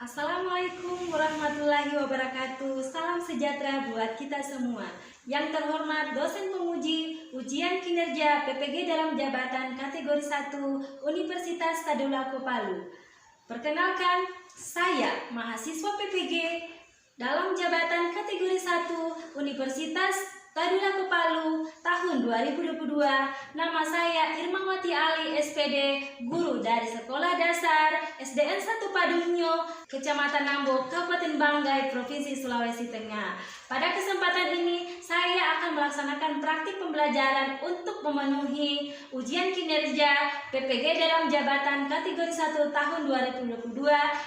Assalamualaikum warahmatullahi wabarakatuh. Salam sejahtera buat kita semua. Yang terhormat dosen penguji ujian kinerja PPG dalam jabatan kategori 1 Universitas Tadulako Palu. Perkenalkan, saya mahasiswa PPG dalam jabatan kategori 1 Universitas Tadulako Palu tahun 2022. Nama saya Irmawati Ali SPD, guru dari Sekolah Dasar SDN 1 Padunyo, Kecamatan Nambo, Kabupaten Banggai, Provinsi Sulawesi Tengah. Pada kesempatan ini saya akan melaksanakan praktik pembelajaran untuk memenuhi ujian kinerja PPG dalam jabatan kategori 1 tahun 2022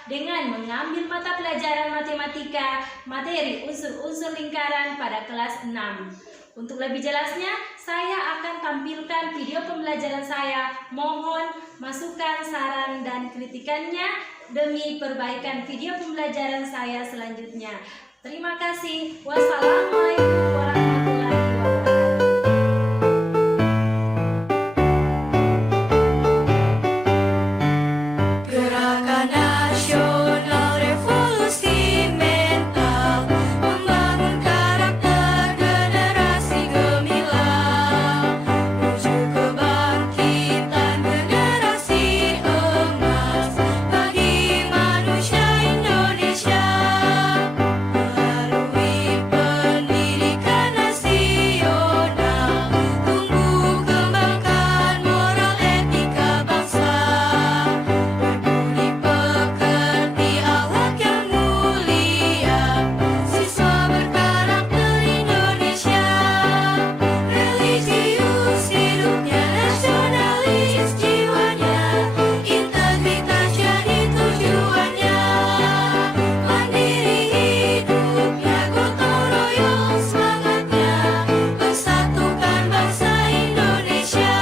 dengan mengambil mata pelajaran matematika materi unsur-unsur lingkaran pada kelas 6. Untuk lebih jelasnya, saya akan tampilkan video pembelajaran saya. Mohon masukan, saran, dan kritikannya demi perbaikan video pembelajaran saya selanjutnya. Terima kasih. Wassalamualaikum warahmatullahi wabarakatuh. Gerakan Nasional Revolusi Mental membangun karakter generasi gemilang menuju kebangkitan generasi emas bagi manusia Indonesia melalui pendidikan nasional tumbuh kembangkan moral etika bangsa. Berbudi pekerti akhlak yang mulia, siswa berkarakter Indonesia. Religius hidupnya, nasionalis jiwanya, integritas jadi tujuannya. Mandiri hidupnya, gotong royong semangatnya, persatukan bangsa Indonesia.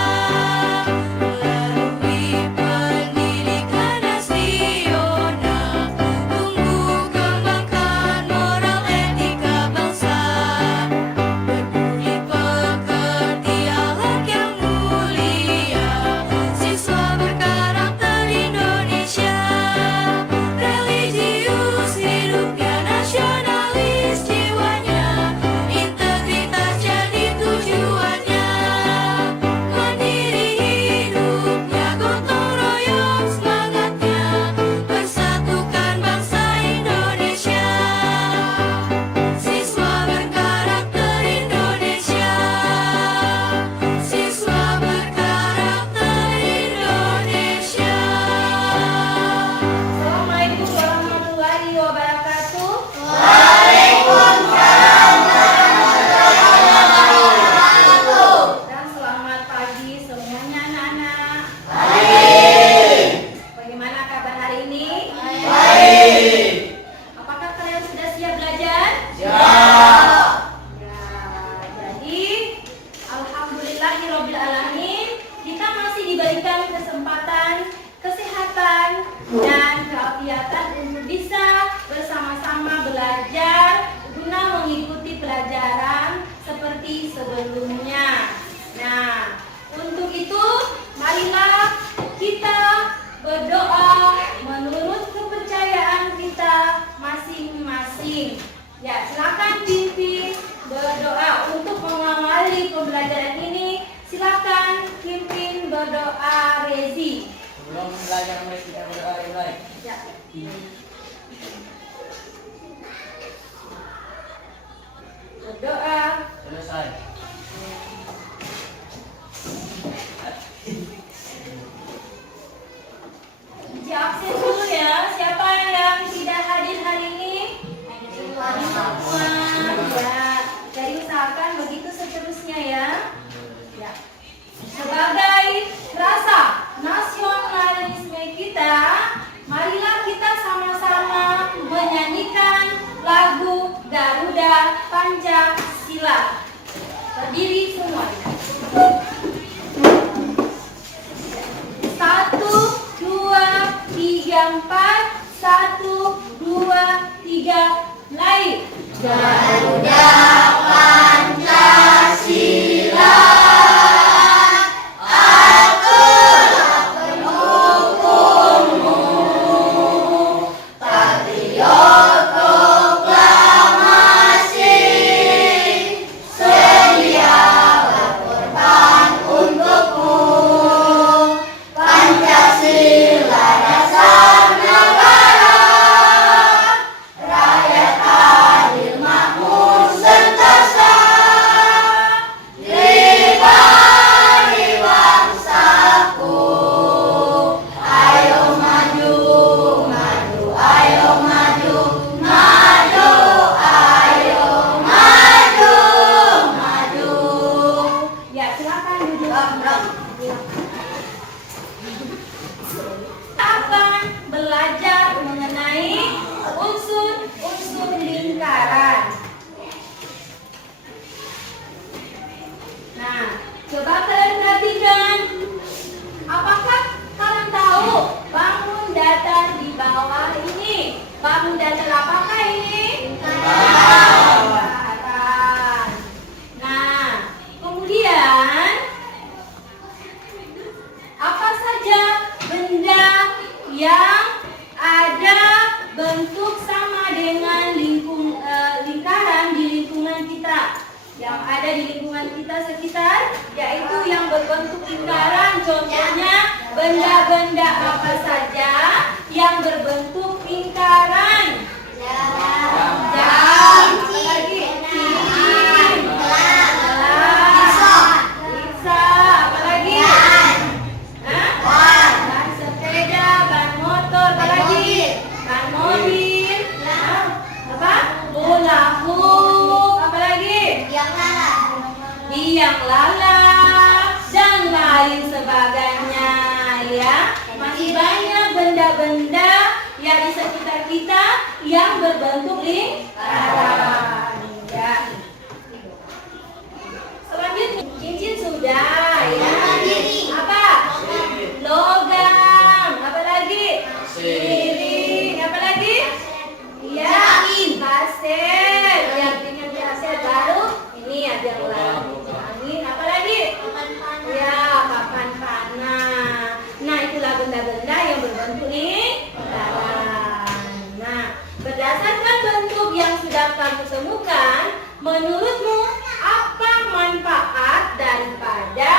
Melalui pendidikan nasional tumbuh kembangkan moral etika bangsa. Berbudi pekerti akhlak yang mulia, siswa berkarakter Indonesia. Religius hidupnya, nasionalis jiwanya, integritas jadi tujuannya. Mandiri hidupnya, gotong royong semangatnya, persatukan bangsa Indonesia. Siswa berkarakter Indonesia, siswa berkarakter Indonesia. Assalamualaikum warahmatullahi wabarakatuh. Dan selamat pagi semuanya anak-anak. Bagaimana kabar hari ini? Apakah kalian sudah siap belajar? Jadi alhamdulillahirobbilalamin, kita masih diberikan kesempatan, kesehatan, dan keafiatan untuk bisa bersama-sama belajar guna mengikuti pelajaran seperti sebelumnya. Nah, untuk itu marilah kita berdoa menurut kepercayaan kita masing-masing. Ya, silakan pimpin berdoa untuk mengawali pembelajaran ini. Silakan pimpin berdoa, Rezi. Sebelum belajar mari kita berdoa dimulai. Ya. Berdoa. Selesai. Uji absen dulu ya. Siapa yang tidak hadir hari ini? Semua. Ya. Jadi usahakan begitu seterusnya ya. Ya. Sebagai rasa nasionalisme kita, marilah kita sama-sama menyanyikan lagu Garuda Pancasila. Berdiri semua. 1, 2, 3, 4. 1, 2, 3, naik. Garuda Pancasila. Aku pendukungmu, tak Benda apakah ini? Lingkaran. Nah, kemudian apa saja benda yang ada bentuk sama dengan lingkaran di lingkungan kita? Yang ada di lingkungan kita sekitar, yaitu yang berbentuk lingkaran. Contohnya, benda-benda apa saja yang berbentuk lingkaran? Jam, apalagi? Cincin, gelas, pizza, apalagi? Ban sepeda, ban motor, apalagi? Ban mobil, apa? Bola hoop, apalagi? Biang lala dan lain sebagainya, ya. Masih banyak benda-benda yang di sekitar kita yang berbentuk lingkaran, ya. Selanjutnya cincin sudah, ya. Apa? Logam, apa lagi? Piring, apa lagi? Ya, kaset. Yang dengan kaset baru ini ada yang lain. Angin, apa lagi? Ya, papan panah. Nah, itulah benda-benda yang berbentuk lingkaran. Nah, berdasarkan bentuk yang sudah kamu temukan, menurutmu apa manfaat daripada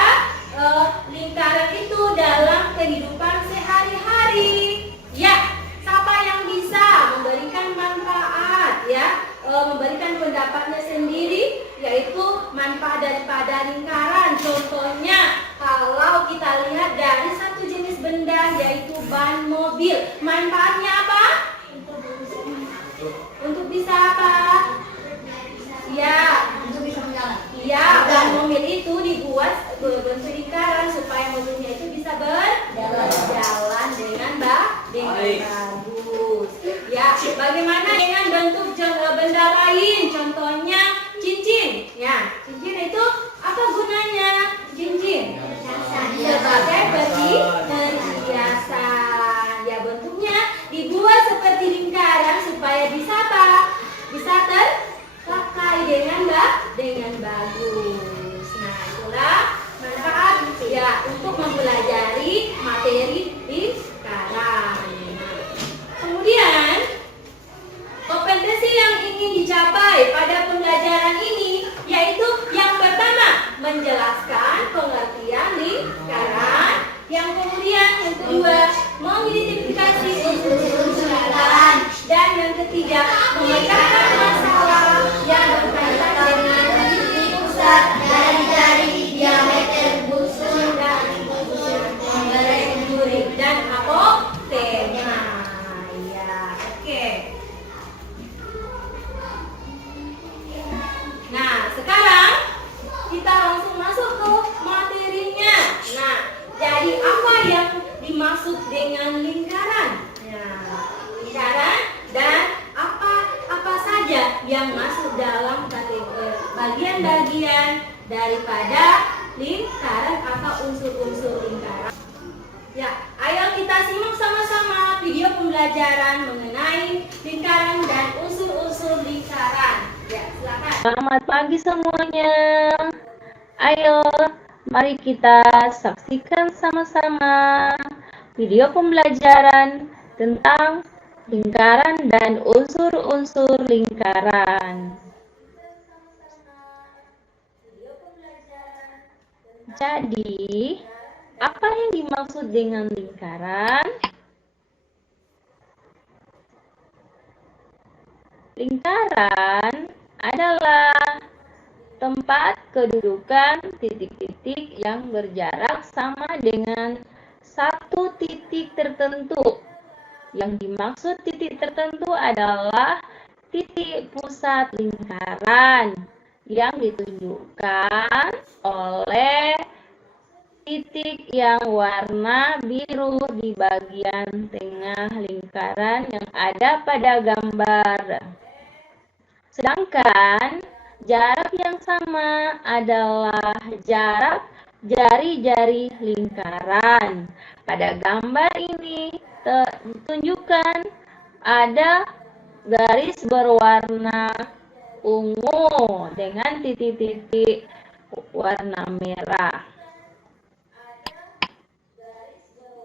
lingkaran itu dalam kehidupan sehari-hari? Ya, siapa yang bisa memberikan manfaat, ya? Memberikan pendapatnya sendiri, yaitu manfaat daripada lingkaran. Contohnya, kalau kita lihat dari satu jenis benda, yaitu ban mobil, manfaatnya apa? Untuk bisa apa? Ya, ya, ban mobil itu dibuat berbentuk lingkaran supaya mobilnya itu bisa berjalan dengan bagus. Ya, bagaimana dengan bentuk benda lain? Contohnya cincin. Ya, cincin itu apa gunanya? Cincin sebagai perhiasan. Ya, bentuknya dibuat seperti lingkaran supaya bisa apa? Bisa terpakai dengan bagus. Nah, itulah manfaat ya untuk mempelajari materi lingkaran. Kemudian, kompetensi yang ingin dicapai pada pembelajaran ini yaitu yang pertama, menjelaskan pengertian lingkaran. Yang kemudian, yang kedua, mengidentifikasi unsur-unsur lingkaran. Dan yang ketiga, memecahkan masalah yang berkaitan dengan titik pusat dari diameter busur dan pembaris duri dan apotema. Ya, oke. Nah, sekarang kita langsung masuk ke materinya. Nah, jadi apa yang dimaksud dengan lingkaran? Nah, lingkaran dan apa saja yang masuk dalam kategori bagian-bagian daripada lingkaran atau unsur-unsur lingkaran. Ya, ayo kita simak sama-sama video pembelajaran mengenai lingkaran dan unsur-unsur lingkaran. Ya, silakan. Selamat pagi semuanya. Ayo, mari kita saksikan sama-sama video pembelajaran tentang lingkaran dan unsur-unsur lingkaran. Jadi, apa yang dimaksud dengan lingkaran? Lingkaran adalah tempat kedudukan titik-titik yang berjarak sama dengan satu titik tertentu. Yang dimaksud titik tertentu adalah titik pusat lingkaran yang ditunjukkan oleh titik yang warna biru di bagian tengah lingkaran yang ada pada gambar. Sedangkan jarak yang sama adalah jarak jari-jari lingkaran. Pada gambar ini ditunjukkan ada garis berwarna ungu dengan titik-titik warna merah.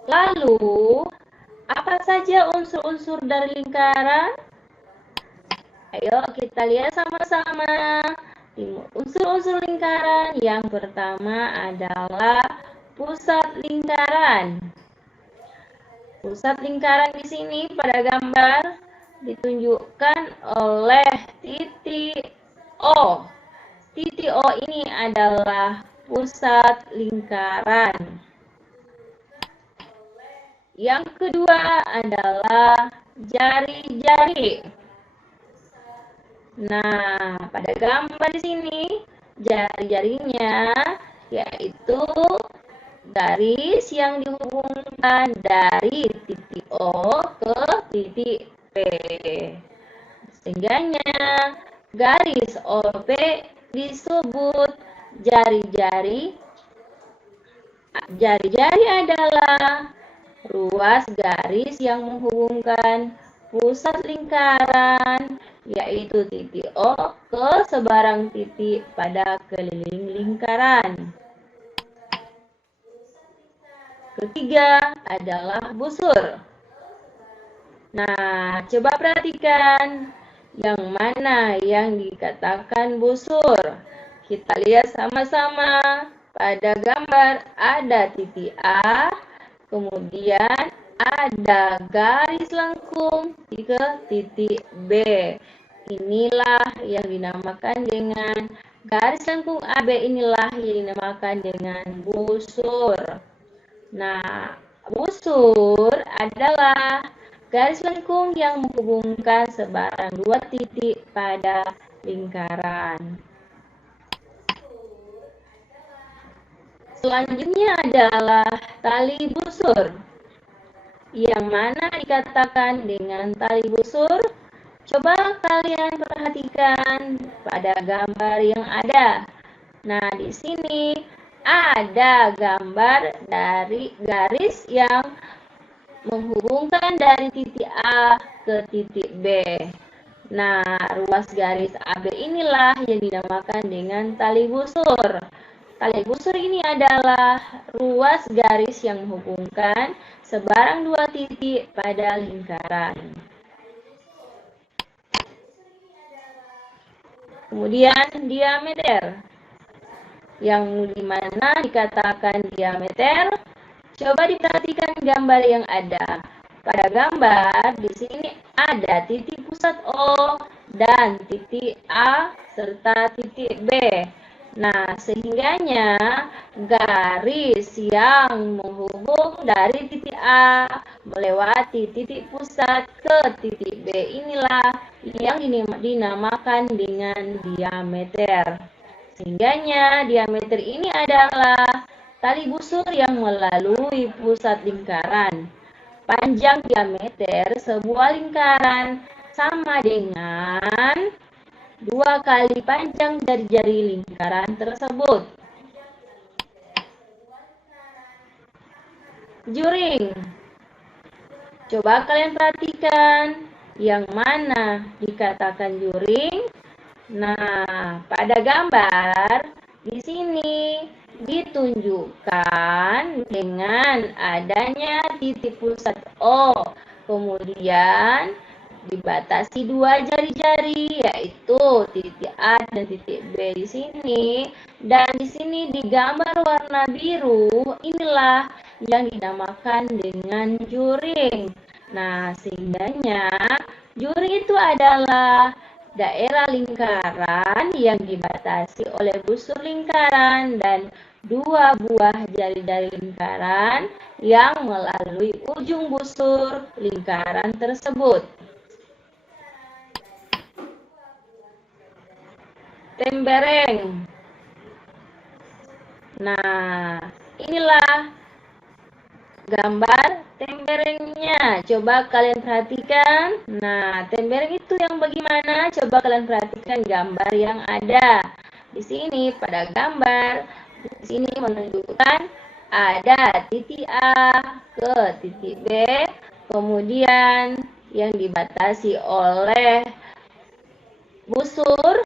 Lalu, apa saja unsur-unsur dari lingkaran? Ayo kita lihat sama-sama. Unsur-unsur lingkaran yang pertama adalah pusat lingkaran. Pusat lingkaran di sini pada gambar ditunjukkan oleh titik O. Titik O ini adalah pusat lingkaran. Yang kedua adalah jari-jari. Nah, pada gambar di sini jari-jarinya yaitu garis yang dihubungkan dari titik O ke titik P. Sehingganya garis OP disebut jari-jari. Jari-jari adalah ruas garis yang menghubungkan pusat lingkaran yaitu titik O ke sebarang titik pada keliling lingkaran. Ketiga adalah busur. Nah, coba perhatikan yang mana yang dikatakan busur. Kita lihat sama-sama. Pada gambar ada titik A, kemudian ada garis lengkung ke titik B. Inilah yang dinamakan dengan garis lengkung AB, inilah yang dinamakan dengan busur. Nah, busur adalah garis lengkung yang menghubungkan sebarang dua titik pada lingkaran. Selanjutnya adalah tali busur. Yang mana dikatakan dengan tali busur? Coba kalian perhatikan pada gambar yang ada. Nah, di sini ada gambar dari garis yang menghubungkan dari titik A ke titik B. Nah, ruas garis AB inilah yang dinamakan dengan tali busur. Tali busur ini adalah ruas garis yang menghubungkan sebarang dua titik pada lingkaran. Kemudian diameter. Yang dimana dikatakan diameter? Coba diperhatikan gambar yang ada. Pada gambar di sini ada titik pusat O dan titik A serta titik B. Nah, sehingganya garis yang menghubung dari titik A melewati titik pusat ke titik B inilah yang dinamakan dengan diameter. Sehingganya diameter ini adalah tali busur yang melalui pusat lingkaran. Panjang diameter sebuah lingkaran sama dengan 2 kali panjang jari-jari lingkaran tersebut. Juring. Coba kalian perhatikan yang mana dikatakan juring. Nah, pada gambar di sini ditunjukkan dengan adanya titik pusat O, kemudian dibatasi 2 jari-jari yaitu titik A dan titik B di sini, dan di sini digambar warna biru, inilah yang dinamakan dengan juring. Nah, sehingganya juring itu adalah daerah lingkaran yang dibatasi oleh busur lingkaran dan 2 buah jari-jari lingkaran yang melalui ujung busur lingkaran tersebut. Tembereng. Nah, inilah gambar temberengnya. Coba kalian perhatikan. Nah, tembereng itu yang bagaimana? Coba kalian perhatikan gambar yang ada. Di sini pada gambar, di sini menunjukkan ada titik A ke titik B, kemudian yang dibatasi oleh busur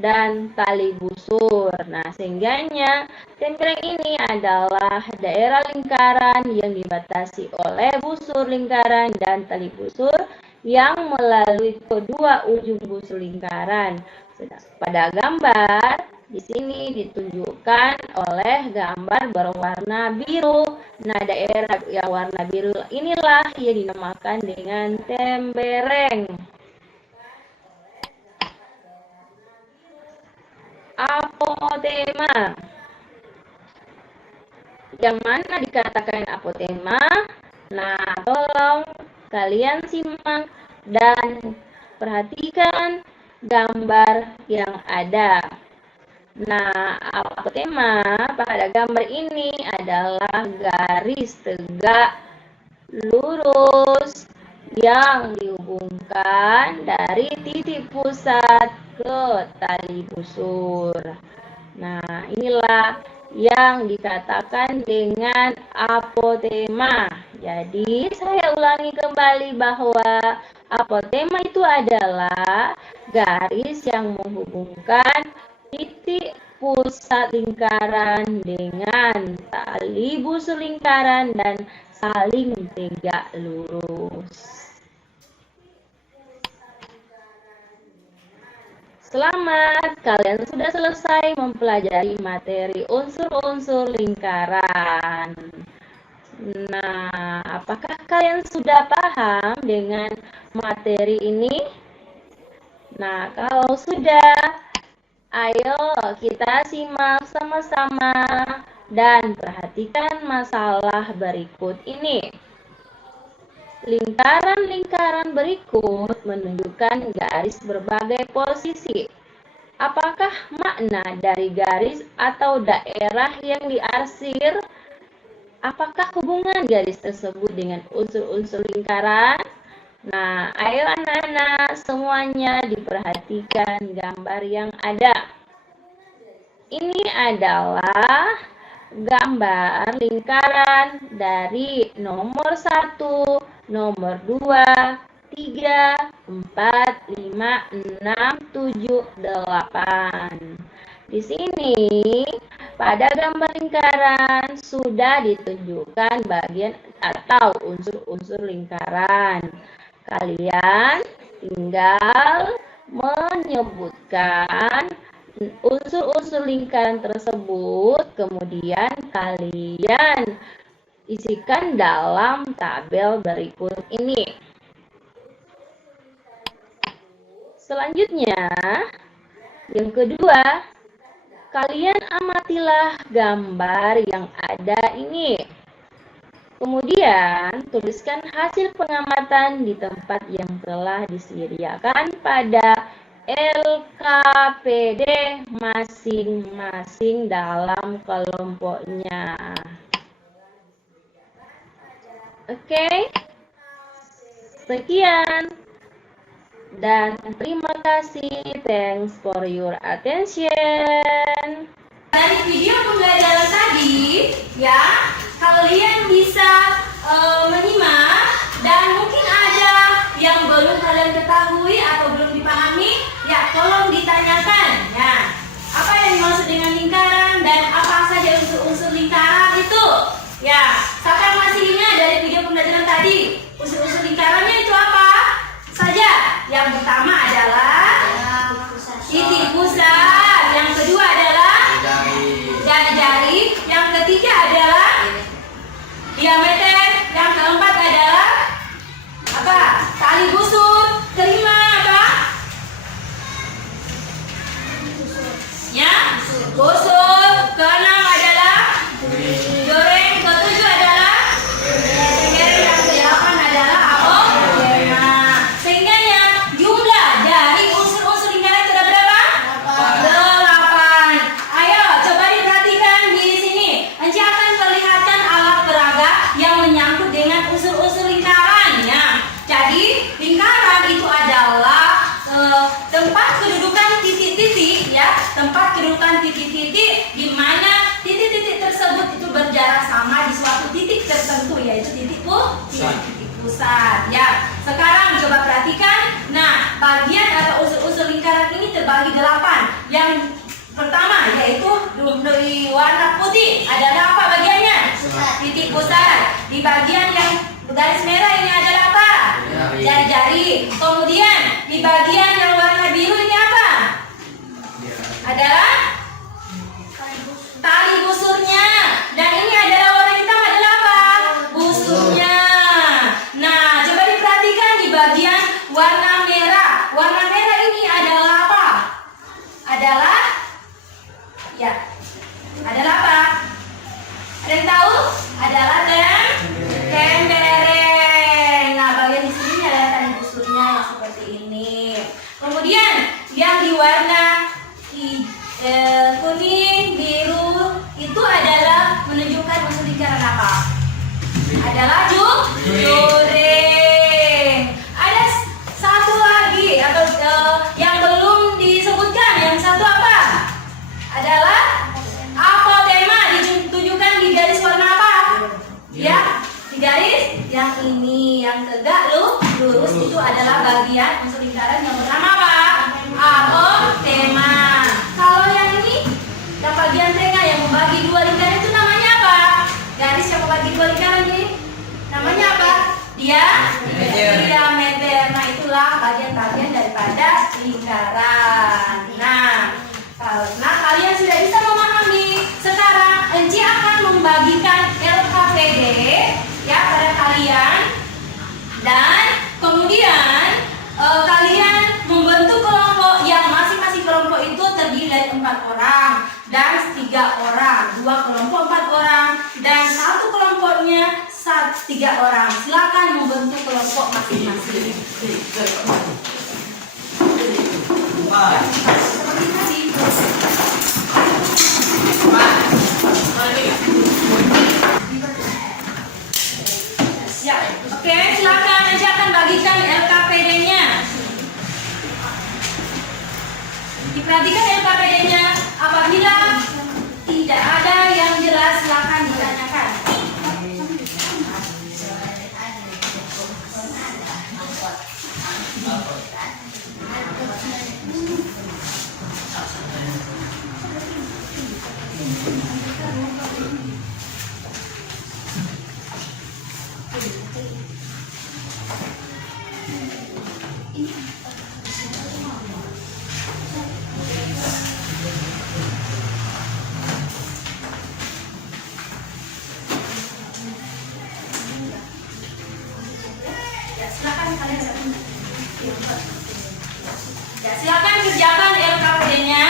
dan tali busur. Nah, sehingganya tempereng ini adalah daerah lingkaran yang dibatasi oleh busur lingkaran dan tali busur yang melalui kedua ujung busur lingkaran. Pada gambar di sini ditunjukkan oleh gambar berwarna biru. Nah, daerah yang warna biru inilah yang dinamakan dengan tempereng. Apotema. Yang mana dikatakan apotema? Nah, tolong kalian simak dan perhatikan gambar yang ada. Nah, apotema pada gambar ini adalah garis tegak lurus yang dihubungkan dari titik pusat ke tali busur. Nah, inilah yang dikatakan dengan apotema. Jadi, saya ulangi kembali bahwa apotema itu adalah garis yang menghubungkan titik pusat lingkaran dengan tali busur lingkaran dan saling tegak lurus. Selamat, kalian sudah selesai mempelajari materi unsur-unsur lingkaran. Nah, apakah kalian sudah paham dengan materi ini? Nah, kalau sudah, ayo kita simak sama-sama dan perhatikan masalah berikut ini. Lingkaran-lingkaran berikut menunjukkan garis berbagai posisi. Apakah makna dari garis atau daerah yang diarsir? Apakah hubungan garis tersebut dengan unsur-unsur lingkaran? Nah, ayo anak-anak semuanya diperhatikan gambar yang ada. Ini adalah gambar lingkaran dari nomor 1, nomor 2, 3, 4, 5, 6, 7, 8. Di sini pada gambar lingkaran sudah ditunjukkan bagian atau unsur-unsur lingkaran. Kalian tinggal menyebutkan unsur-unsur lingkaran tersebut, kemudian kalian isikan dalam tabel berikut ini. Selanjutnya, yang kedua, kalian amatilah gambar yang ada ini. Kemudian, tuliskan hasil pengamatan di tempat yang telah disediakan pada LKPD masing-masing dalam kelompoknya. Oke, sekian dan terima kasih. Thanks for your attention. Dari video pembelajaran tadi, ya, kalian bisa menyimak dan mungkin ada yang belum kalian ketahui atau belum dipahami, ya, tolong ditanyakan. Ya, apa yang dimaksud dengan lingkaran dan apa saja unsur-unsur lingkaran itu? Ya, siapa yang masih ingat dari video pembelajaran tadi? Unsur-unsur lingkarannya itu apa saja? Yang pertama adalah titik pusat, yang kedua adalah jari-jari, yang ketiga adalah diameter, yang keempat adalah apa? Tali busur, kelima apa? Ya, busur, keenam adalah goreng, ketujuh adalah cengkering, yang kedelapan adalah apotema. Sehingga jumlah dari unsur-unsur lingkaran itu ada berapa? 8. Ayo coba diperhatikan di sini. Enci akan perlihatkan alat peraga yang menyangkut dengan unsur-unsur lingkarannya. Jadi lingkaran itu adalah tempat kedudukan titik-titik, ya, tempat kedudukan titik-titik di mana titik-titik tersebut itu berjarak sama di suatu titik tertentu, yaitu titik pusat, ya. Sekarang coba perhatikan. Nah, bagian atau unsur-unsur lingkaran ini terbagi 8. Yang pertama yaitu dari warna putih. Adalah apa bagiannya? Titik pusat. Di bagian yang garis merah ini adalah apa? Jari-jari. Kemudian di bagian yang warna biru ini apa? Adalah tali busurnya. Dan ini adalah warna hitam adalah apa? Busurnya. Nah, coba diperhatikan di bagian warna merah. Warna merah ini adalah apa? Adalah adalah apa? Ada yang tahu? Adalah tembereng. Nah, bagian di sini adalah tali busurnya yang seperti ini. Kemudian yang di warna kuning, biru itu adalah menunjukkan unsur lingkaran apa? Adalah juring. Ada satu lagi atau yang belum disebutkan. Yang satu apa? Adalah apotema. Ditunjukkan di garis warna apa? Ya, di garis yang ini, yang tegak lurus itu adalah bagian unsur lingkaran yang bernama apa? Apotema. Kalau yang ini, yang bagian tengah yang membagi dua lingkaran itu namanya apa? Garis yang membagi dua lingkaran ini namanya apa? Diameter. Nah, itulah bagian-bagian daripada lingkaran. Nah, karena kalian sudah bisa memahami, sekarang Enci akan membagikan LKPD ya pada kalian, dan kemudian kalian membentuk kelompok yang masing-masing kelompok itu terdiri dari 4 orang dan 3 orang, 2 kelompok 4 orang dan 1 kelompoknya 3 orang. Silakan membentuk kelompok masing-masing. Seperti tadi. Siap. Oke, silakan. Nanti akan bagikan LKPD-nya. Diperhatikan LKPD-nya. Apabila tidak ada yang jelas, silakan ditanyakan. Ya, silakan kerjakan LKPD-nya.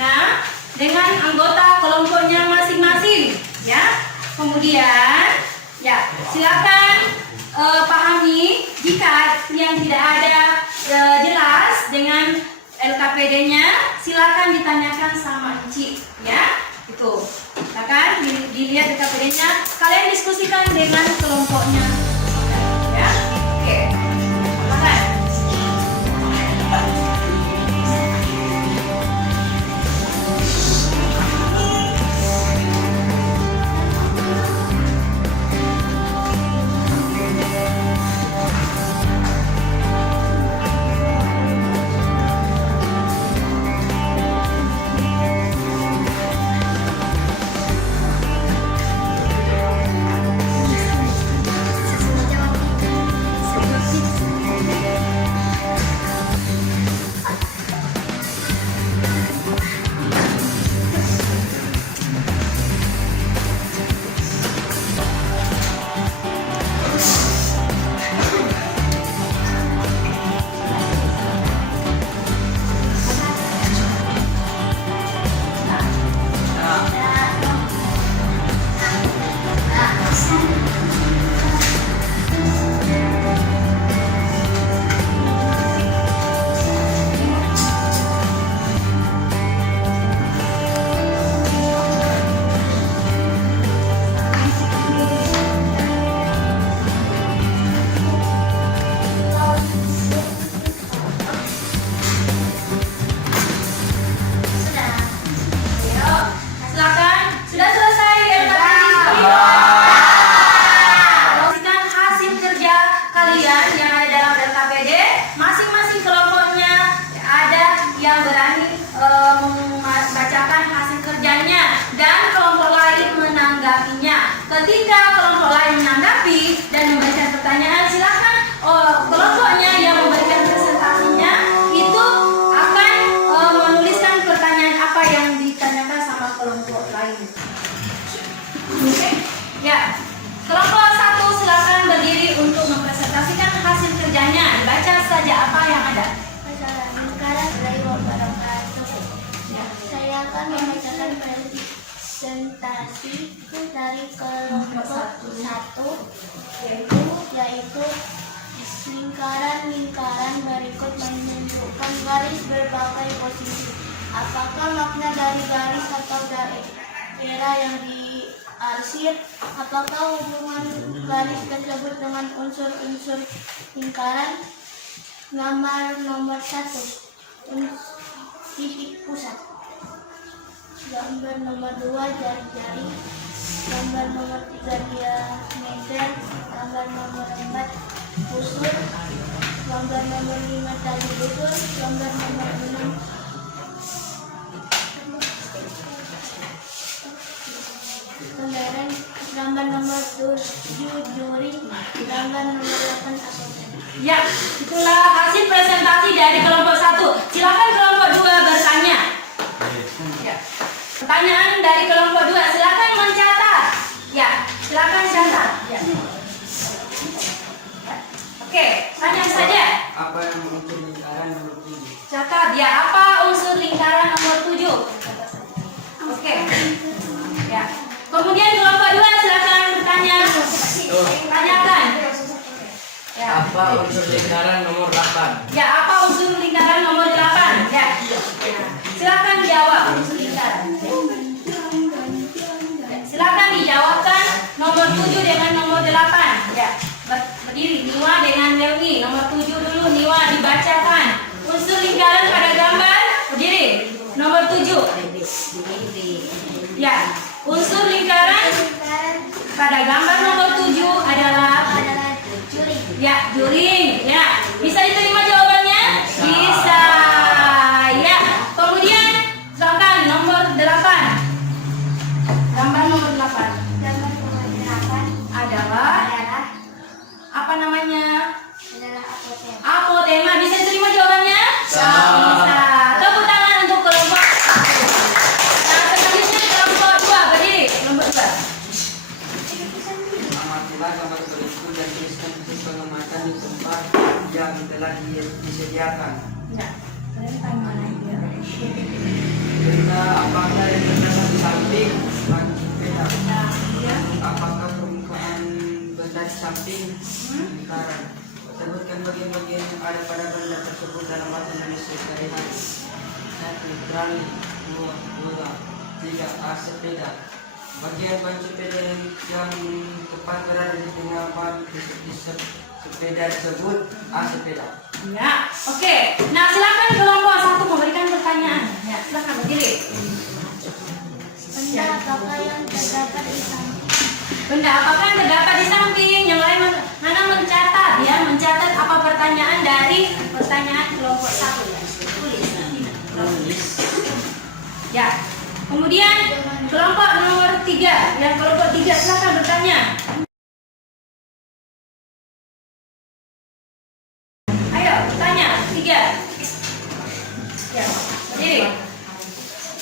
Nah, dengan anggota kelompoknya masing-masing, ya. Kemudian, ya, silakan pahami jika yang tidak ada jelas dengan LKPD-nya, silakan ditanyakan sama Enci, ya. Itu. Silakan dilihat LKPD-nya, kalian diskusikan dengan kelompoknya. Ya. Oke. Silakan. akan membacakan presentasi dari kelompok 1 yaitu lingkaran-lingkaran berikut menunjukkan garis berbagai posisi. Apakah makna dari garis atau daerah yang diarsir? Apakah hubungan garis tersebut dengan unsur-unsur lingkaran? Gambar nomor 1, titik pusat. Gambar nomor 2, jari-jari. Gambar nomor 3, diameter. Gambar nomor 4, busur. Gambar nomor 5, tali busur. Gambar nomor 6, kendaraan. Gambar nomor 7, juri. Gambar nomor 8, apotek. Ya, itulah hasil presentasi dari kelompok 1. Silakan kelompok 2 bertanya. Ya. Pertanyaan dari kelompok 2, silakan mencatat. Ya, silakan catat. Ya. Oke, tanya saja. Apa yang unsur lingkaran nomor 7? Catat. Ya, apa unsur lingkaran nomor 7? Oke. Ya. Kemudian kelompok 2 silakan bertanya. Tanyakan. Ya. Apa unsur lingkaran nomor 8? Ya, apa unsur lingkaran nomor 8? Ya. Silakan jawab unsur lingkaran. Silakan dijawabkan nomor 7 dengan nomor 8. Ya. Berdiri Niwa dengan Leoni. Nomor 7 dulu Niwa dibacakan. Unsur lingkaran pada gambar. Berdiri. Nomor 7. Ya. Unsur lingkaran pada gambar nomor 7 adalah juri. ya, juring. Ya, bisa diterima jawabannya? Bisa. Ya. Kemudian silakan nomor 8. Gambar nomor 8 Gambar nomor 8 adalah apa namanya? adalah apotek. Apotema. Bisa diterima jawabannya? Bisa. Tepuk tangan untuk kelompok 1. Nah, selanjutnya kelompok 2. Berdiri. Nomor 2. Amatilah gambar berikut dan tuliskan titik pengamatan di tempat yang telah disediakan. Ya. Benda apakah yang terdapat di samping ban sepeda? Ya. Apakah permukaan benda di samping lingkaran? Sebutkan bagian-bagian yang ada pada benda tersebut dalam bahasa Indonesia sehari-hari. 1. Trali. 2. 3. Sepeda. Bagian ban sepeda yang tepat berada di tengah ban di sepeda tersebut sepeda. Ya. Oke. Nah, silakan kelompok 1 memberikan pertanyaan. Ya, silakan berdiri. Benda apakah yang terdapat di samping? Benda apakah yang terdapat di samping? Yang lain mana mencatat ya, mencatat apa pertanyaan dari pertanyaan kelompok 1 ya. Tulis. Ya. Kemudian kelompok nomor 3. Yang kelompok 3 silakan bertanya. Ayo, tanya. 3. Ya, berdiri.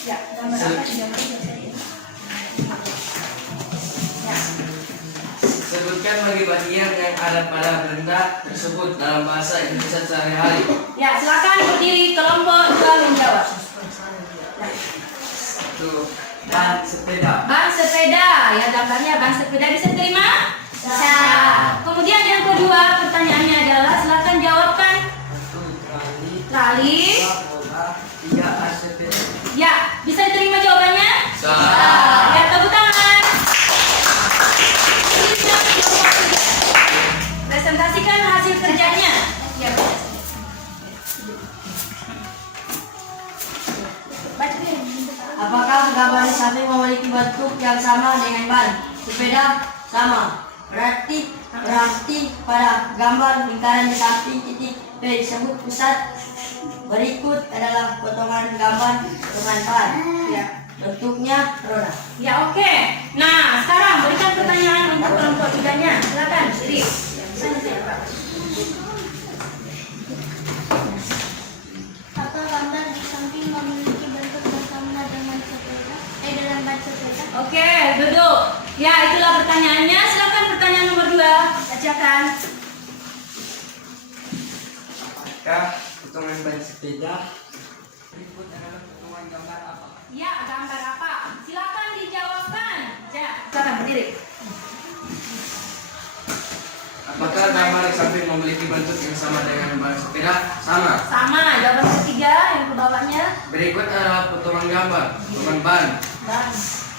Ya, gambar apa di gambar ini? Ya. Sebutkan bagian yang ada pada benda tersebut dalam bahasa Indonesia sehari-hari. Ya, silakan berdiri kelompok 2 menjawab. Ya. Tuh, ban sepeda. Ban sepeda, ya gambarnya ban sepeda bisa diterima? Bisa. Kemudian yang kedua pertanyaannya adalah silakan jawabkan. 1. Trali. Trali. 2. 3. Sepeda. Ya, bisa diterima jawabannya? Bisa. Ya, tepuk tangan. Presentasikan hasil kerjanya. Ya. Apakah gambar di samping memiliki bentuk yang sama dengan ban sepeda? Sama. Berarti pada gambar lingkaran di samping titik P disebut pusat. Berikut adalah potongan gambar dengan ban. Ya. Bentuknya roda. Ya, oke. Nah, sekarang berikan pertanyaan untuk kelompok 3-nya. Silakan, diri. Apa gambar di samping memiliki bentuk yang sama dengan sepeda? Dengan ban sepeda? Oke, duduk. Ya, itulah pertanyaannya. Silakan pertanyaan nomor 2. Bacakan. Apakah potongan ban sepeda Berikut adalah potongan gambar apa? Ya, gambar apa? Silakan dijawabkan. Ya, silakan berdiri. Apakah gambar di samping memiliki bentuk yang sama dengan gambar sepeda? Sama. Sama, jawaban ketiga yang ke bawahnya. Berikut adalah potongan gambar, potongan ban. Ban.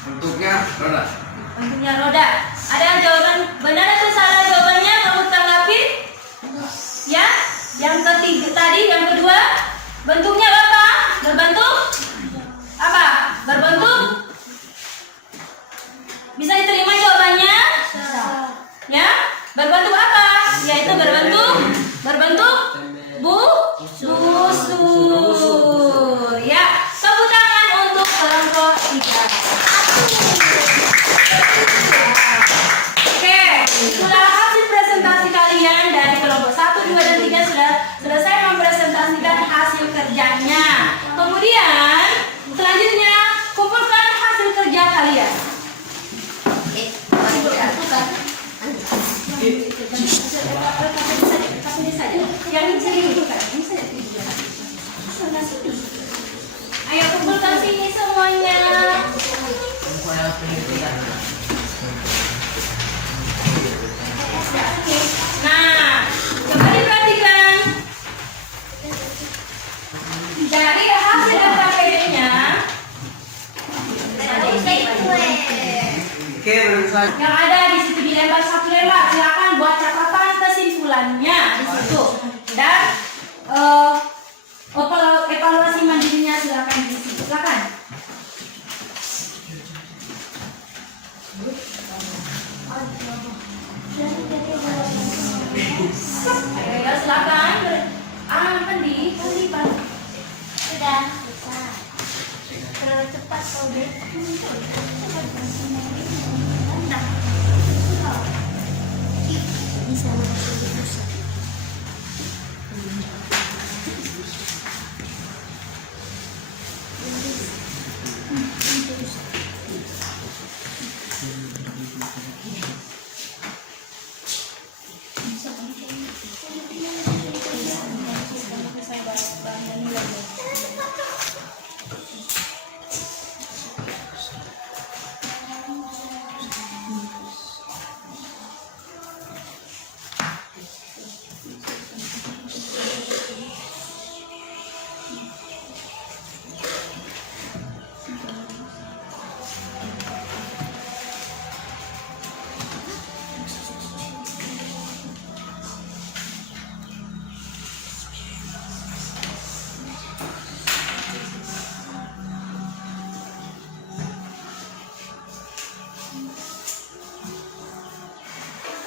Bentuknya roda. Bentuknya roda. Ada yang jawaban benar atau salah jawabannya? Kamu tanggapi? Ya. Yang ketiga tadi, yang kedua, bentuknya apa? Berbentuk? Apa? Berbentuk? Bisa diterima jawabannya? Ya. Berbentuk apa? Yaitu berbentuk busur. Ya. Tepuk tangan untuk kelompok 3. Oke, itulah hasil presentasi kalian dari kelompok 1, 2, dan 3 sudah selesai mempresentasikan hasil kerjanya. Kemudian, selanjutnya kumpulkan hasil kerja kalian. Yang ini bukan, ini saja. Ayo kumpulkan sini semuanya. Nah, coba diperhatikan. Dari hasil LKPD-nya Oke, berusaha. yang ada di situ dilempar satu lembar, silakan buat catatan kesimpulannya di situ. Dan evaluasi mandirinya silakan di situ. Silakan. Ayo silakan. Pendi, Pak. Sudah bisa. Terlalu cepat kau deh. Bisa bisa.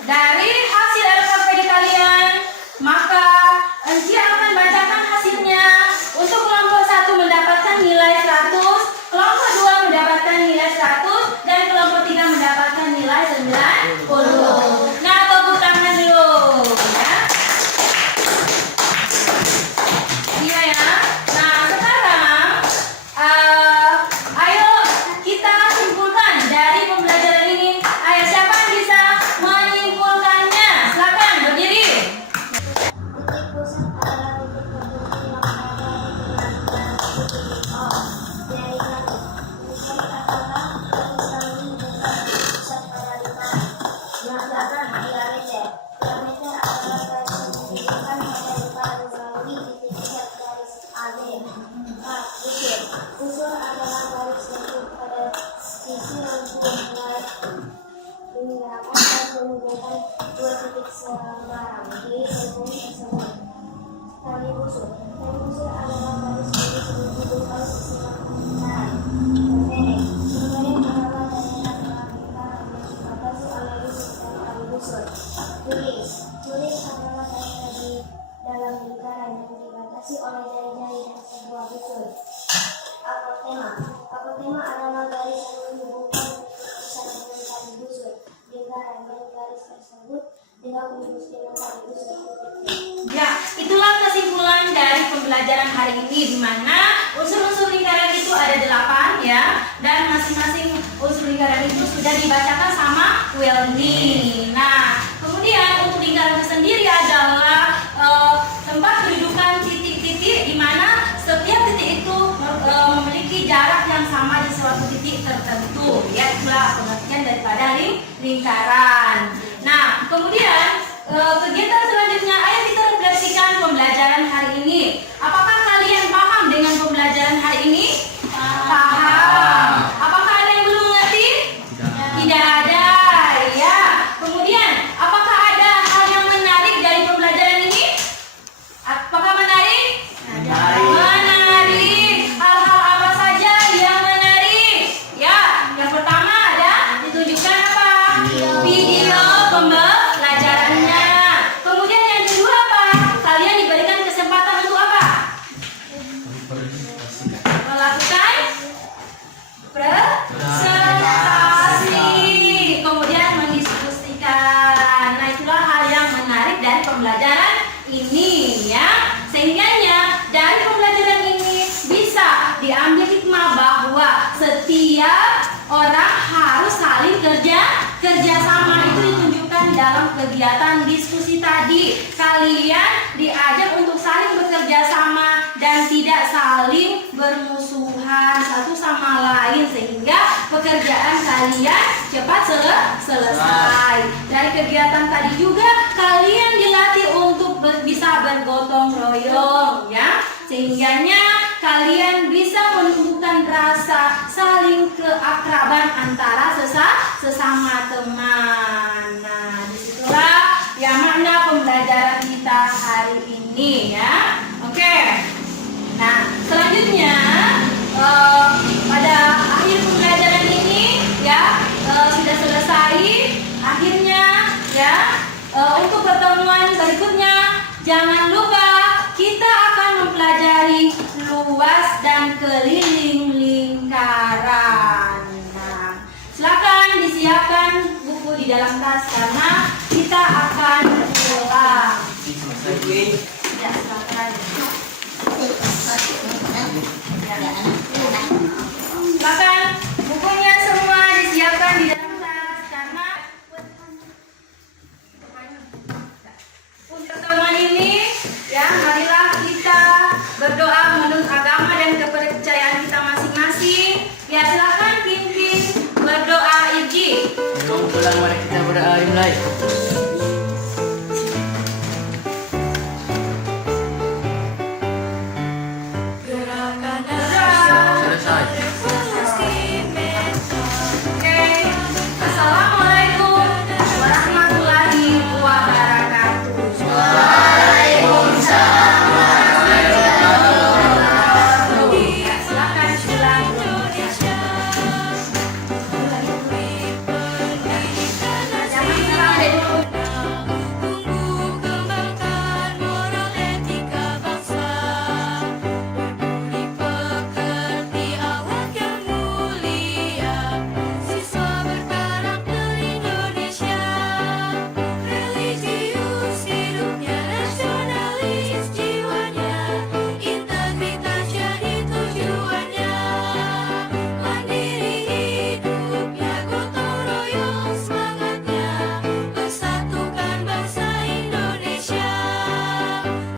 Dari hasil LKPD kalian, maka Enci akan bacakan hasilnya. Untuk kelompok 1 mendapatkan nilai 100, kelompok 2 mendapatkan nilai 100, dan kelompok 3 mendapatkan nilai 90. Nah, tepuk tangan dulu, ya. Iya ya. Nah, sekarang ayo kita simpulkan dari pembelajaran ini. Ayo, siapa yang bisa menyimpulkannya? Silakan berdiri. Titik pusat adalah titik berhenti yang berada di tengah jaringan. Pusat adalah misalnya dekat pusat pada lima. Diagram diameter. Diameter adalah garis yang menghubungkan pada lima melalui titik pusat garis AB. Busur. Busur adalah garis lengkung pada sisi lengkung mulai menggunakan dan menghubungkan dua titik sembarang di lengkung tersebut. Tali busur. Tali busur adalah garis lurus yang menghubungkan sisi lengkung kanan. Pendek. Pendek adalah daerah tengah lingkaran yang dibatasi oleh busur dan tali busur. Tulis. Tulis adalah daerah di dalam lingkaran yang dibatasi oleh jari-jari dan sebuah busur. Apotema. Apotema adalah garis yang menghubungkan pusat dengan tali busur. Lingkaran dan garis tersebut dengan lurus dengan tali busur. Ya, itulah kesimpulan dari pembelajaran hari ini, di mana unsur-unsur lingkaran itu ada 8 ya, dan masing-masing unsur lingkaran itu sudah dibacakan sama Welni. Nah, kemudian untuk lingkaran itu sendiri adalah tempat kedudukan titik-titik di mana setiap titik itu pula pengertian daripada lingkaran. Nah, kemudian kegiatan selanjutnya, ayo kita refleksikan pembelajaran hari ini. Apakah kalian paham dengan pembelajaran hari ini? Paham. Apakah ada yang belum mengerti? Tidak ada. Ya. Kemudian, apakah ada hal yang menarik dari pembelajaran ini? Apakah menarik? Menarik. Hal-hal apa saja yang menarik? Ya, yang pertama ada ditunjukkan apa? Video pembelajarannya. Kemudian yang kedua apa? Kalian diberikan kesempatan untuk apa? Melakukan presentasi. Kemudian mendiskusikan. Nah, itulah hal yang menarik dari pembelajaran ini ya. Sehingganya dari pembelajaran ini bisa diambil hikmah bahwa setiap orang harus saling kerjasama. Itu ditunjukkan dalam kegiatan diskusi tadi. Kalian diajak untuk saling bekerja sama dan tidak saling bermusuhan satu sama lain sehingga pekerjaan kalian cepat selesai. Dari kegiatan tadi juga kalian dilatih untuk bisa bergotong royong ya. Sehingganya kalian bisa menumbuhkan rasa saling keakraban antara sesama teman. Nah, disitulah ya makna pembelajaran kita hari ini ya. Oke. Nah, selanjutnya pada akhir pembelajaran ini ya sudah selesai. Akhirnya ya untuk pertemuan berikutnya jangan lupa kita akan mempelajari luas dan keliling lingkaran. Nah, silakan disiapkan buku di dalam tas karena kita akan pulang.